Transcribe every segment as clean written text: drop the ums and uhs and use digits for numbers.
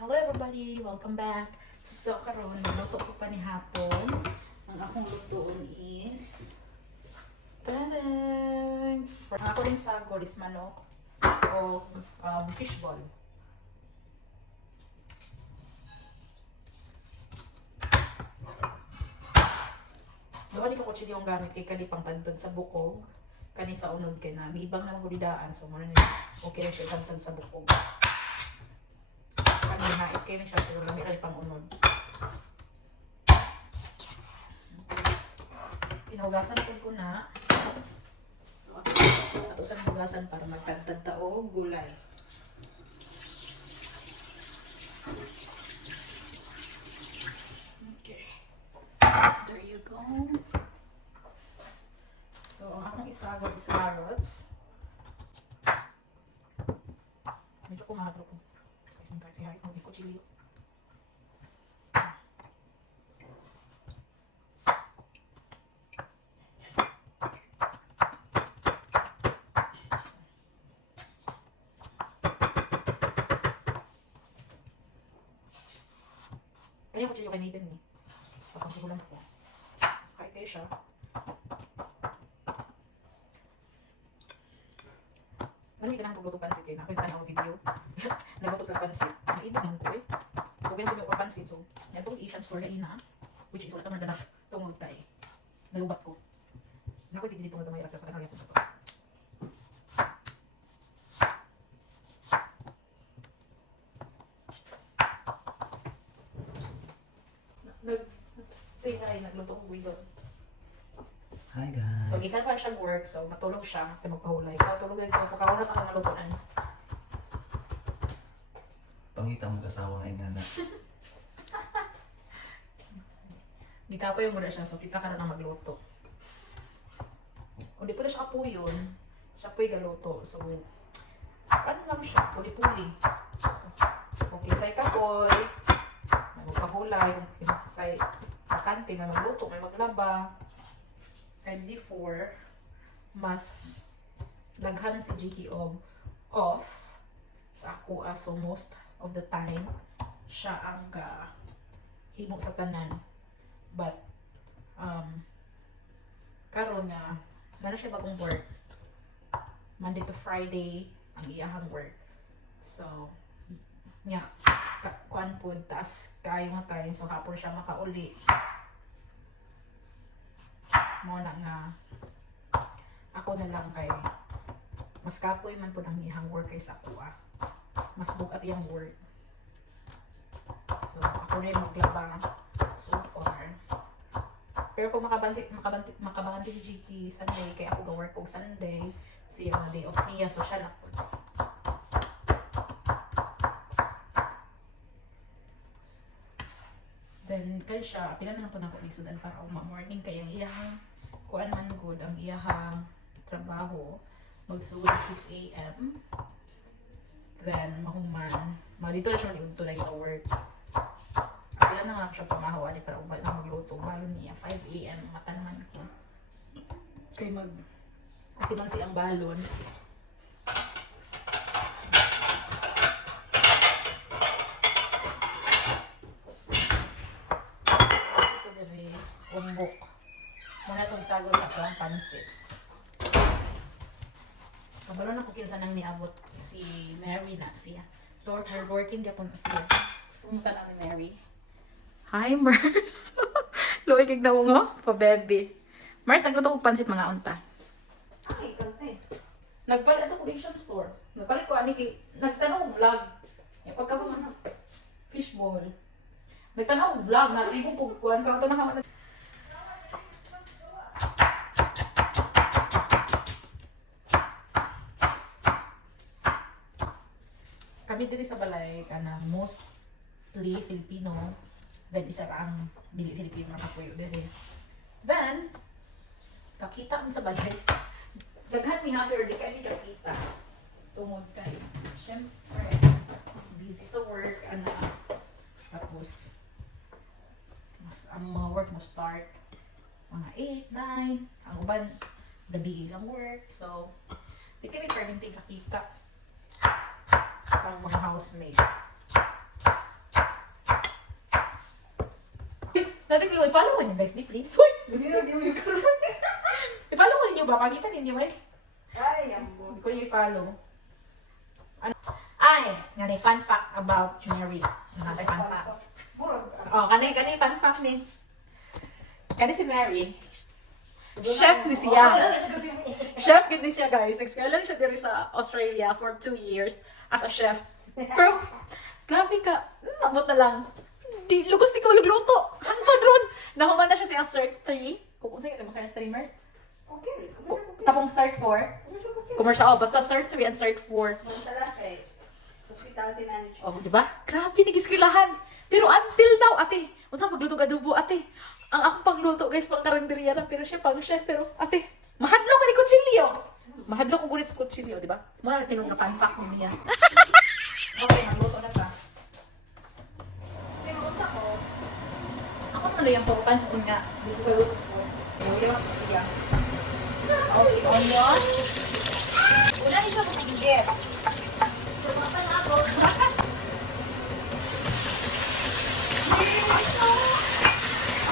Hello everybody! Welcome back! So karon nagluto ko pa ni hapon. Ang akong lutoon is tarang! Ang ako rin sagol is manok o fishball. Gawa ni ko kutsili yung gamit kay kani pang tantad sa bukog. Kani sa unod kay na ibang naman gudidaan. So muna okay na siya tantad sa bukog. Hait kayo na siya, pero lami rin pang unod. Pinugasan ko na. So, ato sa hugasan para magtagtag tao, gulay. Okay. There you go. So, ang akong isagol is carrots. Medyo kumahadro ko. Kasi hari kong kuchilyo. Kaya kuchilyo kay Nathan eh. Sa pagkukulang ko. Kahit kayo siya. Ano yung ganang pagluto pansit eh? Nakita na ako video. Nagluto sa pansit. Naibig man ko eh. Kung ganang ko pansit. So, yan itong Asian store na ina. Which is wala ito na tungod tayo. Nalubat ko. Naku, hindi dito nga may rapat. Pagkakali ako sa ito. Say hi, nagluto ko doon. Hi guys. So, gikan pa siya work. So, matulog siya. Kaya magpahulay. Katulog din ko. Pagkaunat ako nalutuan. Pangita mo kasawa nga ingana. Gitapoy mo na siya. So, kita ka na magluto. Kung di po na siya kapuyon, siya po'y galuto. So, ano lang siya? Puli-puli. Kung kinsay kapoy, may magpahulay. Kung kinsay makante, may magluto, may maglaba. And before, mas daghan si GT off sa ako. So, most of the time, siya ang himo sa tanan. But, karon nga, na siya bagong work. Monday to Friday, ang iyahang work. So, nga, kuan po, taas kayo nga time. So, hapon siya makauli. Mo na nga, ako na lang kay, mas kapoy man po ng iyahang work kaysa ako mas bugat yung work. So, ako rin maglaba so far. Pero kung makabanti ni Jiki Sunday, kaya ako ga-work kong Sunday, siya mga day off niya, so siya na po. Then, kaya siya, pila na lang po na ako lisudan para morning kaya ang iyahang kuan man good, ang iyahang trabaho, magsugod 6 AM. Then, mahuman. Dito na siya liudto na sa work. Pila na lang siya pamahawa ni para ubay na magluto. Balon niya, 5 AM, matanman ko. Kaya atimang siyang balon. Ito din umbok. Muna itong sagol sa itong pansit. Kabalo na ko kinsa nang niabot si Mary na siya. So, her working kapon siya. Gusto mo ka na ni Mary? Hi, Mars! Luwi kig na mo nga, pa-baby. Mars, nagluto ko pansit mga unta. Ay, kante. Nagpalit ako Asian store. Nagpalit ko ani kay nagtanong vlog. E pagka ko man fishball. Nagtanong vlog na ibo ko kuan ka to na kami diri sa balay kana mostly Filipino, then isa ra ang dili Filipino na kapuyo diri. Then kakita mo sa balay. Daghan mi happy or di kay mi kakita. Tungod kay syempre busy sa work ana. Tapos ang mga work mo start mga 8, 9, ang uban gabi lang work. So di kami permanenteng kakita sa mga housemate. Dati ko, i-follow ko niyo guys, please. Uy! Hindi na yung karoon. I-follow ko ninyo ba? Pagitan ninyo eh. Ay, ambon. Hindi ko niyo i-follow. Ano? Ay! Nga na fun fact about Mary. Nga na fun fact. Oh, kanay fun fact ni. Kani si Mary. Chef ni siya. Chef gid ni siya guys. Nag-scholar siya diri sa Australia for 2 years as a chef. Pero, grabe ka. Abot na lang. Di, lugos di ka malugluto. Hangtod ron. Nahuman na siya sa Cert 3. Kung sa'yo, mo Cert 3, Mars? Okay. Tapong Cert 4. Commercial, oh, basta Cert 3 and Cert 4. Sa last kay hospitality manager. Oh, di ba? Grabe, nag-iskulahan. Pero until now, ate, unsa magluto ka adobo, ate. Ang akong pangluto, guys, pang karinderya na, pero siya pang chef, pero, ate, mahadlo ka ni Kutsilyo. Mahadlo ko gunit sa Kutsilyo, di ba? Mga tinong nga fun fact niya. Okay, nagluto na siya. Pero unsa ko, ako naman yung purukan ko nga. Dito ko luto ko. Yung siya. Okay, onion. Unahin siya sa gigit. Tumasan ako.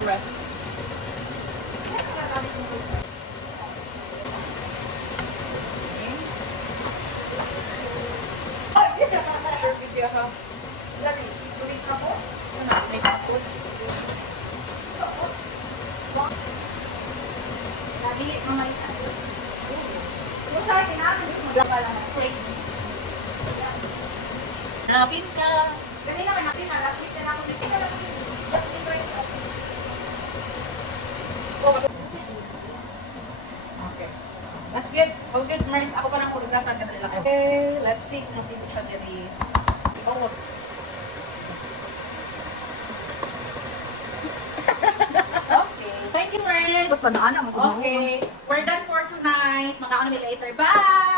Rest. Sure video ha. Lagi, tuloy ka po. So na, may kapot. Lagi, mamay ka. Yung sa akin namin, yung magla lang. Crazy. Hanapin ka. Kanina ka natin, last week na ako. Hindi ka lang just in price of. Okay. That's good. All good, Mars. Ako pa nang kurugasan ka nila. Okay, let's see kung masipit siya diri. Almost. Okay. Thank you, Mars. Ba't pa naanak mo? Okay. We're done for tonight. Mga ano may later. Bye!